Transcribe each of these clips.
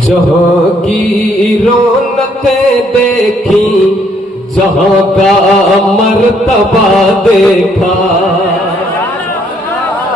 जहाँ की रौनकें देखी, जहाँ का मर्तबा देखा।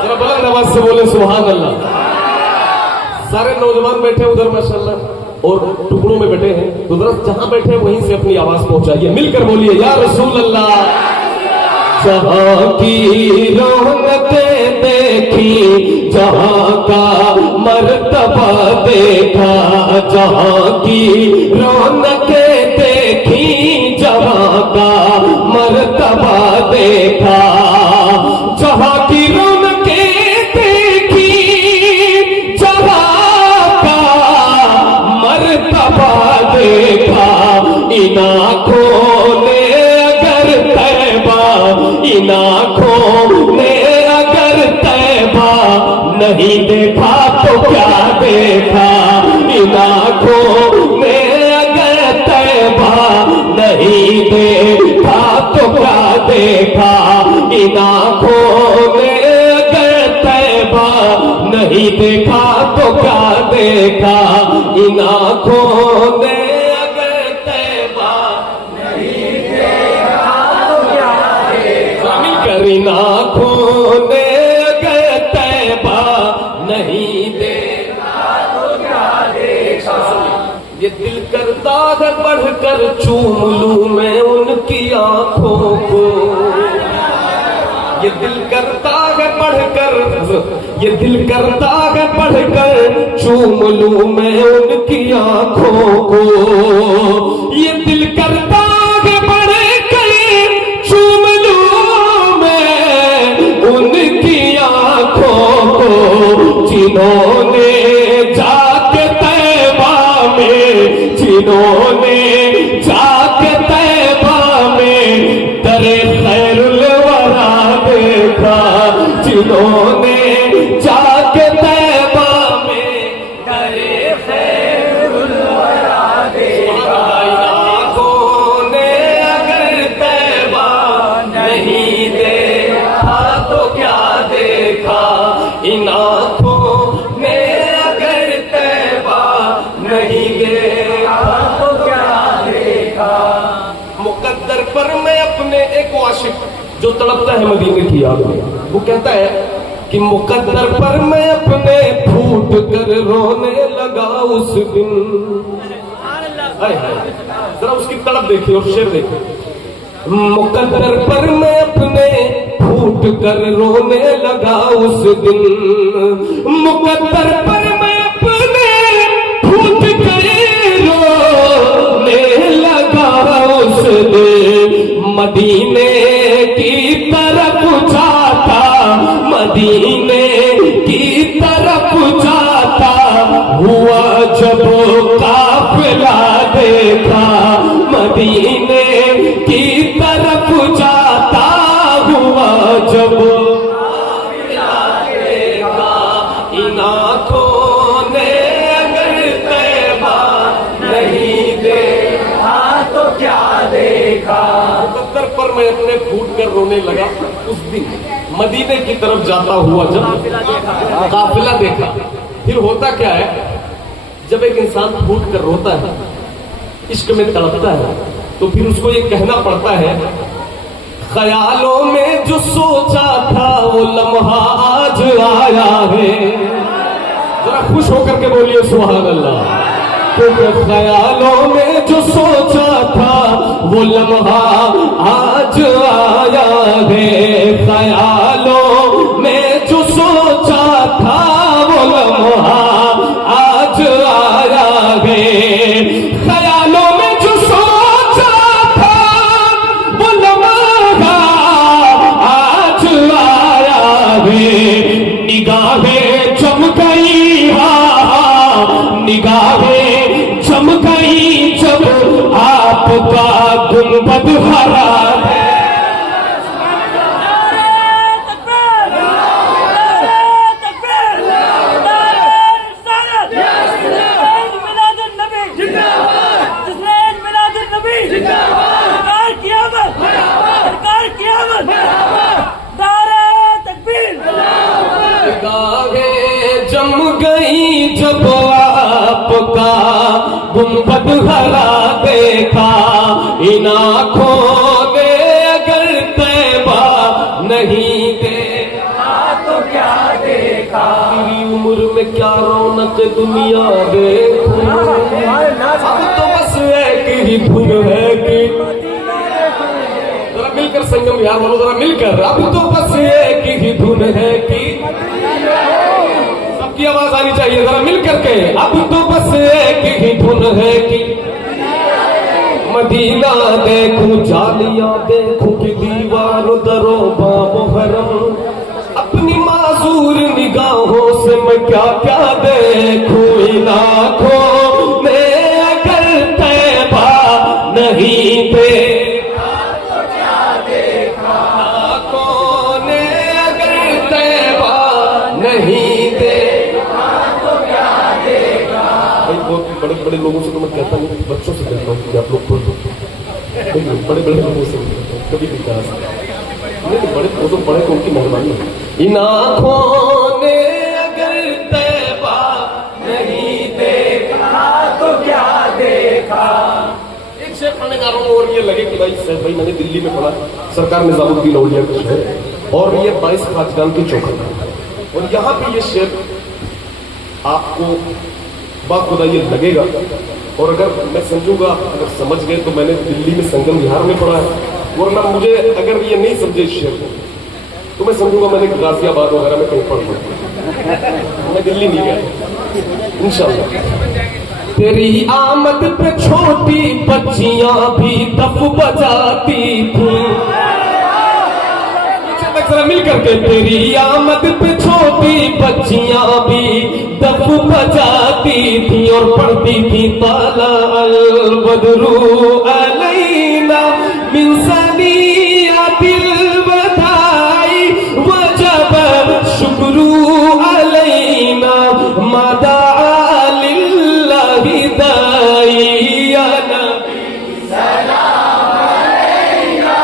जरा बुलंद आवाज से बोले सुभान अल्लाह। सारे नौजवान बैठे उधर माशाल्लाह और टुकड़ों में बैठे हैं, तो जरा जहां बैठे वहीं से अपनी आवाज पहुंचाइए, मिलकर बोलिए या रसूल अल्लाह। जहाँ की रौनकें देखी, जहाँ का मर्तबा देखा, जहाँ की रौनकें देखी, जहाँ का मर्तबा देखा, जहाँ की रौनकें देखी, जहाँ का मर्तबा देखा। इन आँखों ने अगर तैबा, इन आँखों ने अगर तैबा नहीं देखा तो क्या देखा। इन आँखों ने अगर तैबा नहीं देखा तो क्या देखा। इन आँखों ने अगर तैबा नहीं देखा तो क्या देखा। इन आँखों ने अगर तैबा नहीं देखा तो क्या देखा। मिलकर इन आँखों ने अगर तैबा नहीं देखा तो क्या देखा। ये दिल करता है बढ़कर चूम लूं मैं उनकी आँखों को। ये दिल करता है बढ़कर, ये दिल करता है बढ़कर चूम लूं मैं उनकी आँखों को। ये दिल करता है बढ़कर चूम लूं मैं उनकी आँखों को। जिन्होंने जाके तैबा में, जिन्होंने जाके तैबा में दरे खैरुल वरा देखा। जिन्होंने जाके तैबा में दरे खैरुल वरा देखा। आँखों ने अगर तैबा नहीं देखा तो क्या देखा। इन आँखों ने अगर तैबा नहीं देखा तो क्या देखा। मुकद्दर पर मैं अपने एक आशिक जो तड़पता है मदीने की याद में, वो कहता है कि मुकद्दर पर मैं अपने फूट कर रोने लगा उस दिन। जरा उसकी तड़प देखिए और शेर देखिए। मुकद्दर पर मैं अपने फूट कर रोने लगा उस दिन। मुकद्दर पर मैं अपने फूट कर रोने लगा उस दिन। मदीने की तरफ जाता, मदीने की तरफ जाता हुआ जब काफिला देखा। मदीने की तरफ जाता हुआ जब काफिला देखा। इन आँखों ने अगर तैबा नहीं देखा तो क्या देखा। मुकद्दर पर मैं अपने फूट कर रोने लगा उस दिन। मदीने की तरफ जाता हुआ जब काफिला देखा। फिर होता क्या है, जब एक इंसान फूट कर रोता है, इश्क में तड़पता है, तो फिर उसको ये कहना पड़ता है, ख्यालों में जो सोचा था वो लम्हा आज आया है। जरा खुश होकर के बोलिए सुभान अल्लाह। तो ख्यालों में जो सोचा था वो लम्हा आज आया है। ख्यालों में जो सोचा था वो लम्हा आज आया है। ख्यालों में जो सोचा था वो लम्हा आज आया है। निगाहें चम गई, निगाहें चम गई जब आपका गुंबद हरा है। जम गई जब आपका गुंबद हरा देखा, इन आँखों ने अगर तैबा नहीं देखा तो क्या देखा। तेरी उम्र में क्या रौनक दुनिया देखूं, अब तो बस एक ही धुन है कि जरा मिलकर संगम विहार वालों जरा मिलकर, अब तो बस एक ही धुन है कि सबकी आवाज आनी चाहिए जरा मिलकर के, अब तो बस एक ही धुन है कि मदीना देखूं जालियां देखूं कि दीवार दरो बाबो हरम, अपनी मासूर निगाहों से मैं क्या क्या देखूं, इन आँखों में अगर तैबा नहीं देखा तो क्या देखा, आँखों ने अगर तैबा नहीं देखा तो क्या देखा। भाई बहुत बड़े बड़े लोगों से तो मैं कहता नहीं, बच्चों से कहता हूँ कि आप लोग बड़े बड़े लोगों से कभी भी कहा नहीं, बड़े वो तो बड़े तो उनकी मेहरबानी है। इन आँखों ने अगर तैबा नहीं देखा तो क्या देखा। एक शेर पढ़ने जा रहा हूँ और ये लगे कि भाई मैंने दिल्ली में पढ़ा, सरकार निजामुद्दीन औलिया का शेर, और ये 22 खाजगान की चौखट, और यहाँ पे ये शेर आपको बाखुदा ये लगेगा, और अगर मैं समझूंगा, अगर समझ गए तो मैंने दिल्ली में संगम विहार में पढ़ा है, वरना मुझे अगर ये नहीं समझे इस शेर को तो मैं समझूंगा मैंने गाजियाबाद वगैरह में कहीं पढ़ लिया, मैं दिल्ली नहीं गया इंशाल्लाह। तेरी आमद पे छोटी बच्चियां भी दफ बजाती थी, जरा मिल करके, तेरी आमद पे छोटी बच्चियां भी दफ बजाती थी और पढ़ती थी ताला अल बदरू अलैना मिन सनियातिल वदाई वजब शुक्रू अलैना मदा लिल्लाहि दाई या नबी सलाम अलैका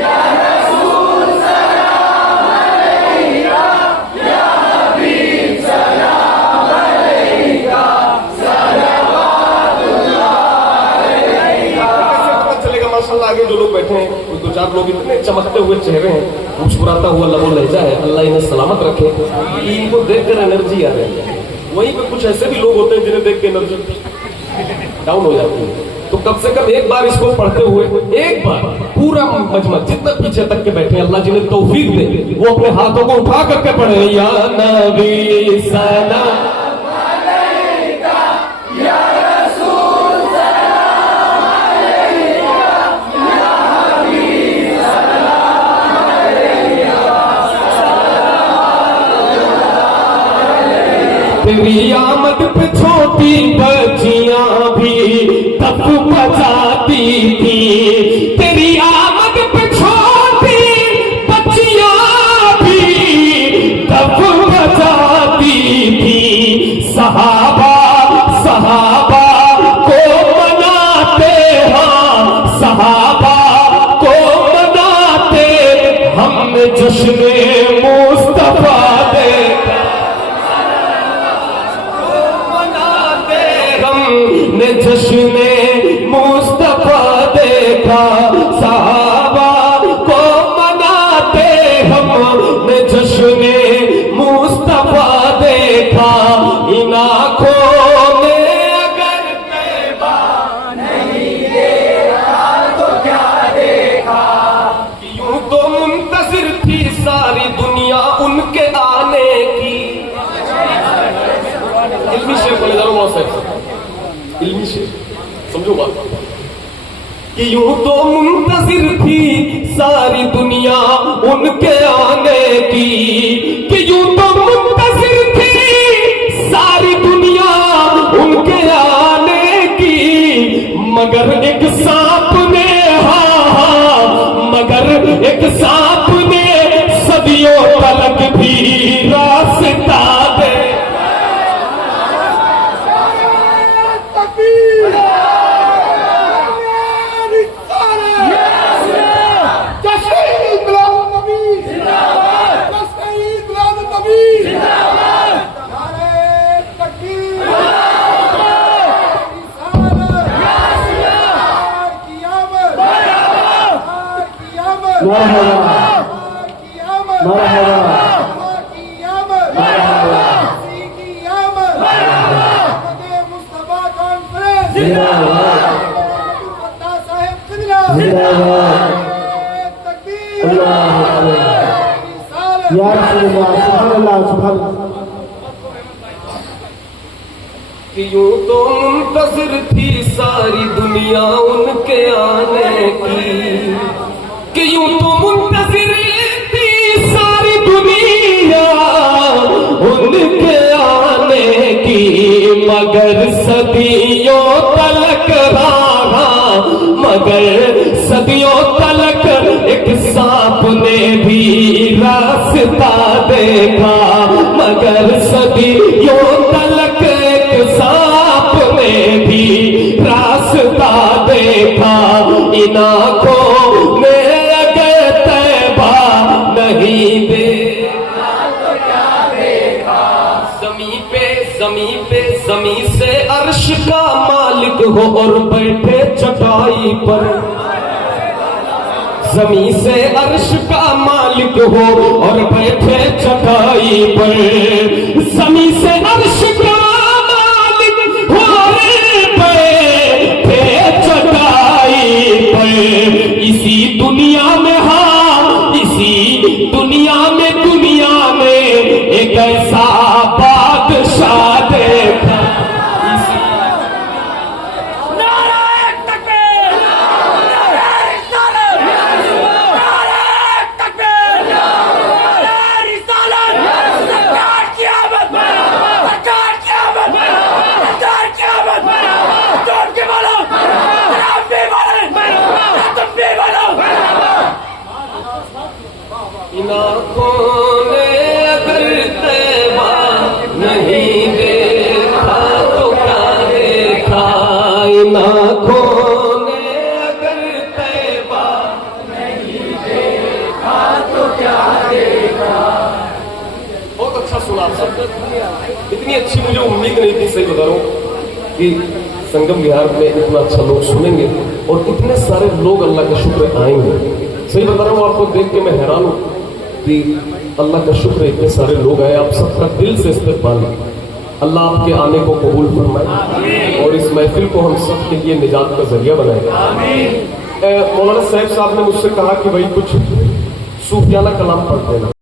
या रसूल सलाम अलैका या हबीब सलाम अलैका सलावतुल्लाह अलैका। कैसे पता चलेगा माशाल्लाह, आगे जो लोग बैठे हैं दो चार लोग इतने चमकते हुए चेहरे हैं, मुस्कुराता हुआ लबो लहजा है, अल्लाह इन्हें सलामत रखे। इनको देखकर एनर्जी आ रही है, वहीं पे कुछ ऐसे भी लोग होते हैं जिन्हें देख के एनर्जी डाउन हो जाती है। तो कम से कम एक बार इसको पढ़ते हुए, एक बार पूरा मजमा जितना पीछे तक के बैठे अल्लाह जिन्हें तौफीक दे, वो अपने हाथों को उठा करके पढ़े, या नबी सलाम अलैका या रसूल सलाम अलैका या हबीब सलाम अलैका सलावतुल्लाह। तेरी आमद पे छोटी बच्चियां भी दफ बजाती थी, तेरी आमद पे छोटी बच्चियां भी दफ बजाती थी। सहाबा सहाबा को मनाते, हाँ सहाबा को मनाते, हमने जश्न मुस्तफा देखा, ने जश्न मुस्तफा देखा, सहाबा को मनाते हमने जश्न मुस्तफा देखा। इन आँखों ने अगर तैबा नहीं देखा तो क्या देखा। यूं तो मुंतज़िर थी सारी दुनिया उनके आने की। इल्मी शेर बोले जा रहा हूँ, इल्मी शेर समझो बात, कि यूं तो मुंतज़िर थी सारी दुनिया उनके आने की, कि यूं तो मुंतज़िर थी सारी दुनिया उनके आने की, मगर एक सांप ने, हाँ मगर एक सांप ने सदियों तलक भी रास्ता दे। कि यूं तो मुंतज़िर थी सारी दुनिया उनके आने की, कि यूं तो मुंतज़िर थी सारी दुनिया उनके आने की, मगर सदियों तलक रहा, मगर सदियों तलक एक सांप ने भी रास्ता देखा, मगर सदियों तलक एक सांप ने भी रास्ता देखा। इन आँखों ने अगर तैबा नहीं देखा तो क्या देखा। जमी से अर्श का मालिक हो और बैठे चटाई पर, जमी से अर्श का मालिक हो और बैठे चटाई पर, जमी से अर्श का मालिक हो और बैठे चटाई पर। इसी दुनिया में, हाँ इसी दुनिया में एक ऐसा बादशाह देखा। इन आँखों ने अगर तैबा नहीं देखा तो क्या देखा। इन आँखों ने अगर तैबा नहीं देखा तो क्या देखा। बहुत अच्छा सुना आप सब, इतनी अच्छी मुझे उम्मीद नहीं थी, सही बता रहा हूँ कि संगम विहार में इतना अच्छा लोग सुनेंगे और इतने सारे लोग अल्लाह का शुक्र आएंगे। सही बता रहा हूँ, आपको देख के मैं हैरान हूँ कि अल्लाह का शुक्र इतने सारे लोग आए। आप सबका दिल से इस्तकबाल, अल्लाह आपके आने को कबूल फरमाए और इस महफिल को हम सब के लिए निजात का जरिया बनाए। मौलाना साहब ने मुझसे कहा कि भाई कुछ सूफियाना कलाम पढ़ देना।